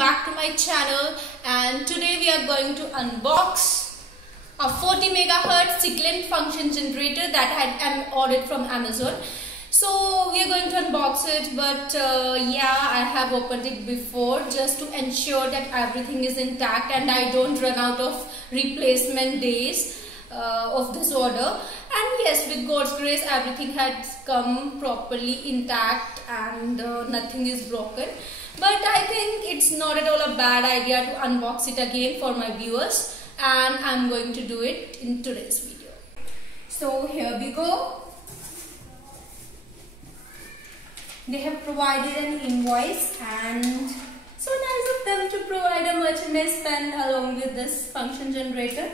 back to my channel, and today we are going to unbox a 40 megahertz Siglent function generator that I had ordered from Amazon. So we are going to unbox it, but yeah, I have opened it before just to ensure that everything is intact and I don't run out of replacement days of this order. And yes, with God's grace, everything has come properly intact and nothing is broken. But I think it's not at all a bad idea to unbox it again for my viewers, and I'm going to do it in today's video. So here we go. They have provided an invoice, and so nice of them to provide a merchandise pen along with this function generator.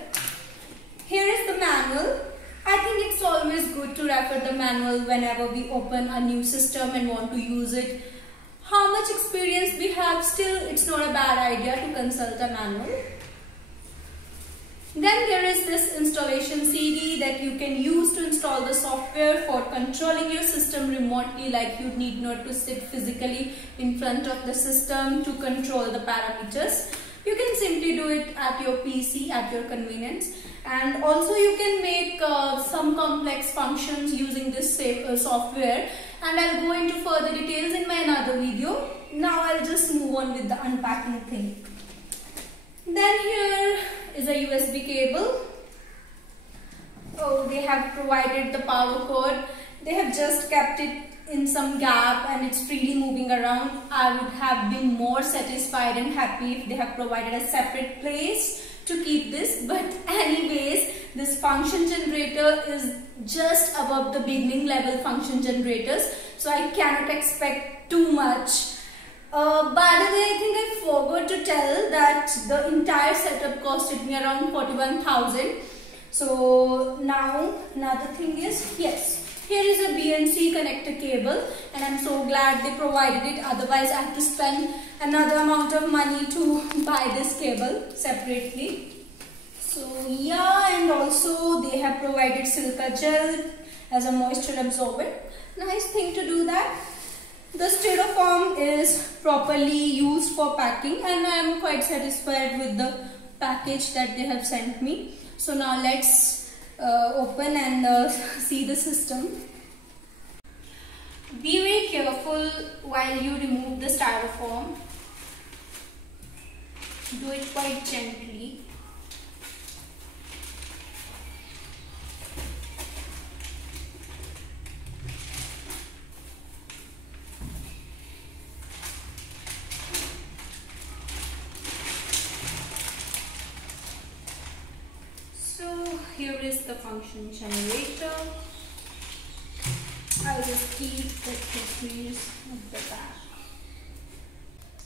Here is the manual. I think it's always good to refer the manual whenever we open a new system and want to use it. How much experience we have, still it's not a bad idea to consult a manual. Then there is this installation CD that you can use to install the software for controlling your system remotely, like you need not to sit physically in front of the system to control the parameters. You can simply do it at your PC at your convenience, and also you can make some complex functions using this software, and I'll go into further details in my another video. Now I'll just move on with the unpacking thing. Then here is a USB cable. Oh, they have provided the power cord. They have just kept it in some gap and it's freely moving around. I would have been more satisfied and happy if they have provided a separate place to keep this, but anyways, this function generator is just above the beginning level function generators, so I cannot expect too much. By the way, I think I forgot to tell that the entire setup costed me around 41,000. So now another thing is, yes, here is a BNC connector cable, and I'm so glad they provided it. Otherwise, I have to spend another amount of money to buy this cable separately. So yeah, and also they have provided silica gel as a moisture absorbent. Nice thing to do that. The styrofoam is properly used for packing, and I am quite satisfied with the package that they have sent me. So now let's open and see the system. Be very careful while you remove the styrofoam. Do it quite gently. Here is the function generator. I'll just keep the accessories at the back.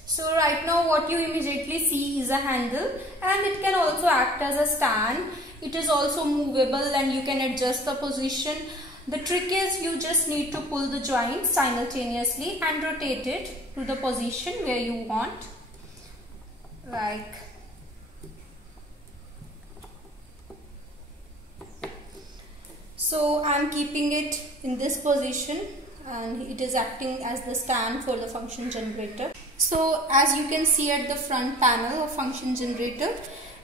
So right now what you immediately see is a handle, and it can also act as a stand. It is also movable and you can adjust the position. The trick is you just need to pull the joint simultaneously and rotate it to the position where you want. Like so, I am keeping it in this position and it is acting as the stand for the function generator. So, as you can see at the front panel of function generator,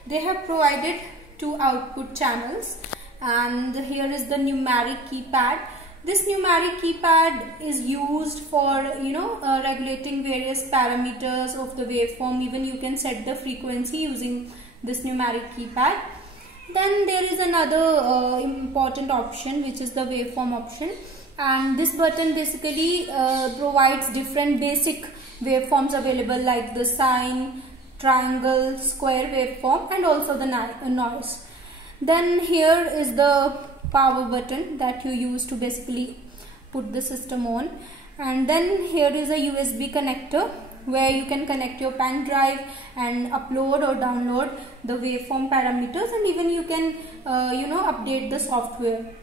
they have provided two output channels, and here is the numeric keypad. This numeric keypad is used for regulating various parameters of the waveform. Even you can set the frequency using this numeric keypad. Then there is another important option, which is the waveform option, and this button basically provides different basic waveforms available, like the sine, triangle, square waveform, and also the noise. Then here is the power button that you use to basically put the system on, and then here is a USB connector where you can connect your pen drive and upload or download the waveform parameters, and even you can update the software.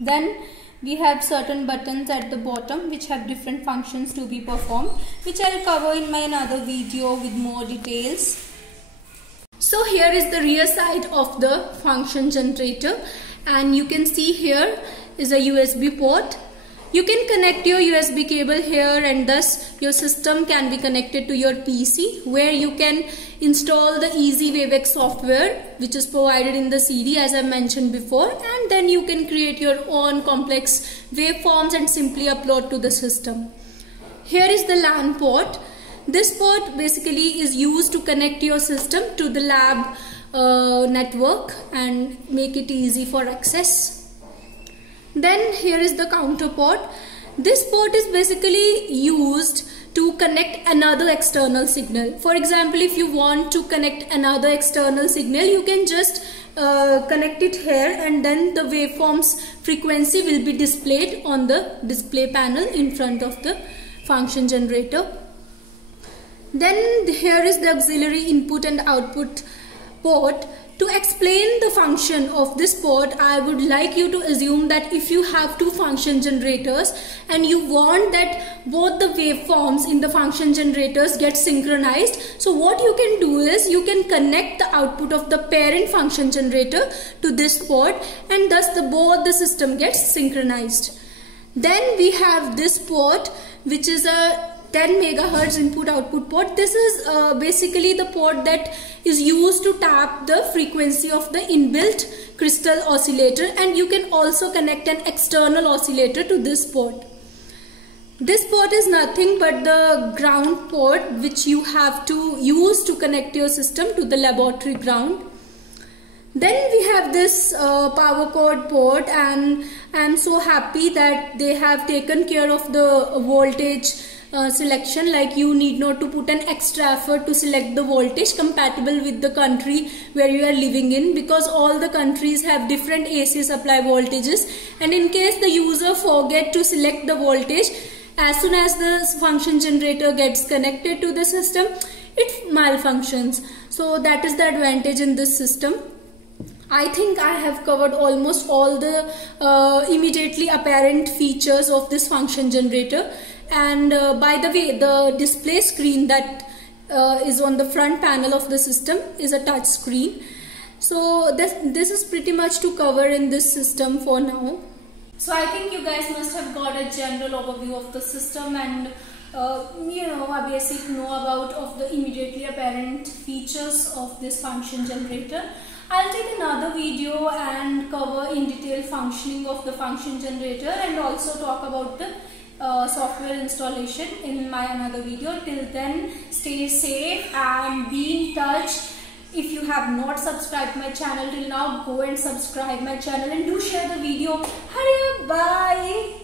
Then we have certain buttons at the bottom which have different functions to be performed, which I'll cover in my another video with more details. So here is the rear side of the function generator, and you can see here is a USB port You can connect your USB cable here, and thus your system can be connected to your PC, where you can install the EasyWaveX software which is provided in the CD as I mentioned before, and then you can create your own complex waveforms and simply upload to the system. Here is the LAN port. This port basically is used to connect your system to the lab network and make it easy for access. Then here is the counter port. This port is basically used to connect another external signal. For example, if you want to connect another external signal, you can just connect it here, and then the waveform's frequency will be displayed on the display panel in front of the function generator. Then here is the auxiliary input and output port. To explain the function of this port, I would like you to assume that if you have two function generators and you want that both the waveforms in the function generators get synchronized, so what you can do is you can connect the output of the parent function generator to this port, and thus both the system gets synchronized. Then we have this port, which is a 10 megahertz input output port. This is basically the port that is used to tap the frequency of the inbuilt crystal oscillator, and you can also connect an external oscillator to this port. This port is nothing but the ground port which you have to use to connect your system to the laboratory ground. Then we have this power cord port, and I am so happy that they have taken care of the voltage selection. Like, you need not to put an extra effort to select the voltage compatible with the country where you are living in, because all the countries have different AC supply voltages, and in case the user forget to select the voltage, as soon as the function generator gets connected to the system, it malfunctions. So that is the advantage in this system. I think I have covered almost all the immediately apparent features of this function generator. And by the way, the display screen that is on the front panel of the system is a touch screen. So this is pretty much to cover in this system for now. So I think you guys must have got a general overview of the system and a basic know about of the immediately apparent features of this function generator. I'll take another video and cover in detail functioning of the function generator, and also talk about the software installation in my another video. Till then, stay safe and be in touch. If you have not subscribed my channel till now, go and subscribe my channel and do share the video. Hurry up, bye.